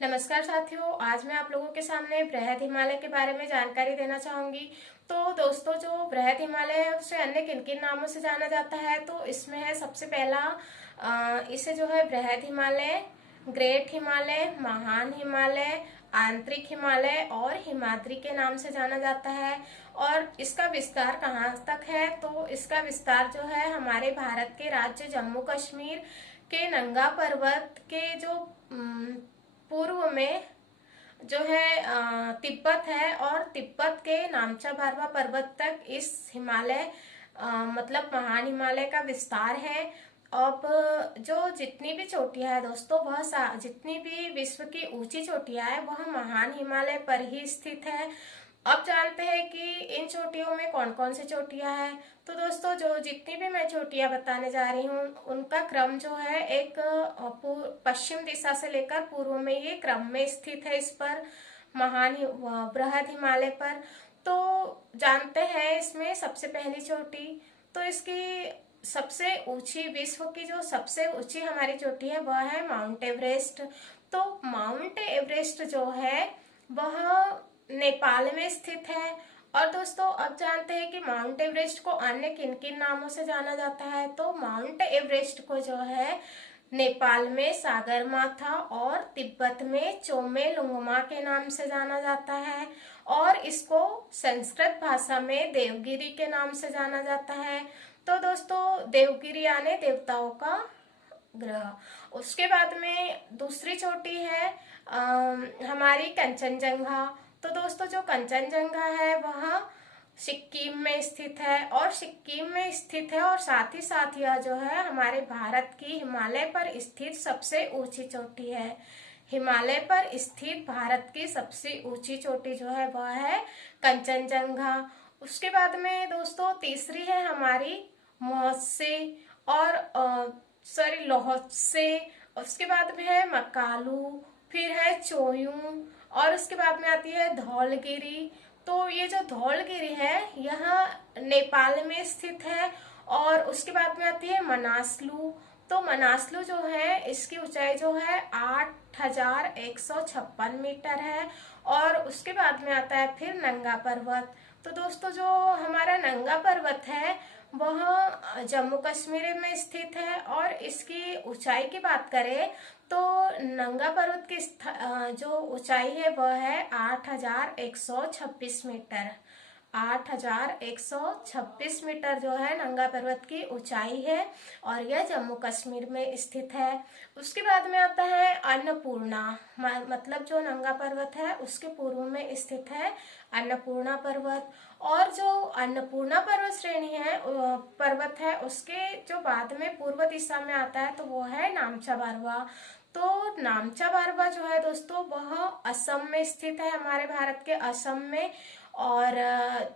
नमस्कार साथियों, आज मैं आप लोगों के सामने बृहद हिमालय के बारे में जानकारी देना चाहूंगी। तो दोस्तों, जो बृहद हिमालय है उसे अन्य किन किन नामों से जाना जाता है, तो इसमें है सबसे पहला इसे जो है बृहद हिमालय, ग्रेट हिमालय, महान हिमालय, आंतरिक हिमालय और हिमाद्री के नाम से जाना जाता है। और इसका विस्तार कहाँ तक है, तो इसका विस्तार जो है हमारे भारत के राज्य जम्मू कश्मीर के नंगा पर्वत के जो पूर्व में जो है तिब्बत है, और तिब्बत के नामचा बारवा पर्वत तक इस हिमालय मतलब महान हिमालय का विस्तार है। अब जो जितनी भी चोटियां है दोस्तों, वह जितनी भी विश्व की ऊंची चोटियां है वह महान हिमालय पर ही स्थित है। अब जानते हैं कि इन चोटियों में कौन कौन सी चोटियां हैं। तो दोस्तों, जो जितनी भी मैं चोटियां बताने जा रही हूँ उनका क्रम जो है एक पश्चिम दिशा से लेकर पूर्व में ये क्रम में स्थित है। इस पर बृहद हिमालय पर तो जानते हैं इसमें सबसे पहली चोटी, तो इसकी सबसे ऊंची विश्व की जो सबसे ऊंची हमारी चोटी है वह है माउंट एवरेस्ट। तो माउंट एवरेस्ट जो है वह नेपाल में स्थित है। और दोस्तों, अब जानते हैं कि माउंट एवरेस्ट को अन्य किन किन नामों से जाना जाता है। तो माउंट एवरेस्ट को जो है नेपाल में सागरमाथा और तिब्बत में चोमेलुंगमा के नाम से जाना जाता है, और इसको संस्कृत भाषा में देवगिरी के नाम से जाना जाता है। तो दोस्तों, देवगिरी यानी देवताओं का ग्रह। उसके बाद में दूसरी चोटी है हमारी कंचनजंगा। तो दोस्तों, जो कंचनजंगा है वह सिक्किम में स्थित है, और सिक्किम में स्थित है, और साथ ही साथ यह जो है हमारे भारत की हिमालय पर स्थित सबसे ऊंची चोटी है। हिमालय पर स्थित भारत की सबसे ऊंची चोटी जो है वह है कंचनजंगा। उसके बाद में दोस्तों तीसरी है हमारी महोत्से और लोहत्से। उसके बाद में है मकालू, फिर है चोयुं, और उसके बाद में आती है धौलगिरी। तो ये जो धौलगिरी है यह नेपाल में स्थित है। और उसके बाद में आती है मनासलू। तो मनासलू जो है इसकी ऊंचाई जो है 8,156 मीटर है। और उसके बाद में आता है फिर नंगा पर्वत। तो दोस्तों, जो हमारा नंगा पर्वत है वह जम्मू कश्मीर में स्थित है, और इसकी ऊंचाई की बात करें तो नंगा पर्वत की जो ऊंचाई है वह है 8,126 मीटर। 8,126 मीटर जो है नंगा पर्वत की ऊंचाई है, और यह जम्मू कश्मीर में स्थित है। उसके बाद में आता है अन्नपूर्णा, मतलब जो नंगा पर्वत है उसके पूर्व में स्थित है अन्नपूर्णा पर्वत। और जो अन्नपूर्णा पर्वत श्रेणी है पर्वत है उसके जो बाद में पूर्व दिशा में आता है तो वो है नामचा बारवा। तो नामचा बारवा जो है दोस्तों वह असम में स्थित है, हमारे भारत के असम में। और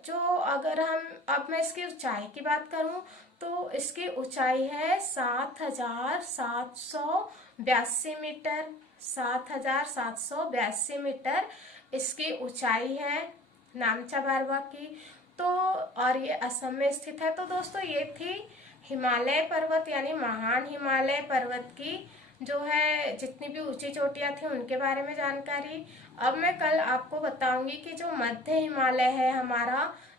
जो अगर हम अब मैं इसकी ऊंचाई की बात करूं तो इसकी ऊंचाई है 7,782 मीटर। 7,782 मीटर इसकी ऊंचाई है नामचा बारवा की। तो और ये असम में स्थित है। तो दोस्तों, ये थी हिमालय पर्वत यानी महान हिमालय पर्वत की जो है जितनी भी ऊंची चोटियां थी उनके बारे में जानकारी। अब मैं कल आपको बताऊंगी कि जो मध्य हिमालय है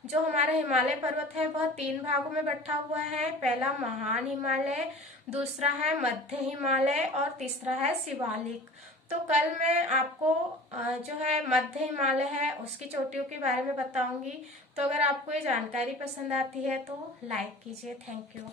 जो हमारा हिमालय पर्वत है वह 3 भागों में बंटा हुआ है। पहला महान हिमालय, दूसरा है मध्य हिमालय, और तीसरा है शिवालिक। तो कल मैं आपको जो है मध्य हिमालय है उसकी चोटियों के बारे में बताऊंगी। तो अगर आपको ये जानकारी पसंद आती है तो लाइक कीजिए। Thank you.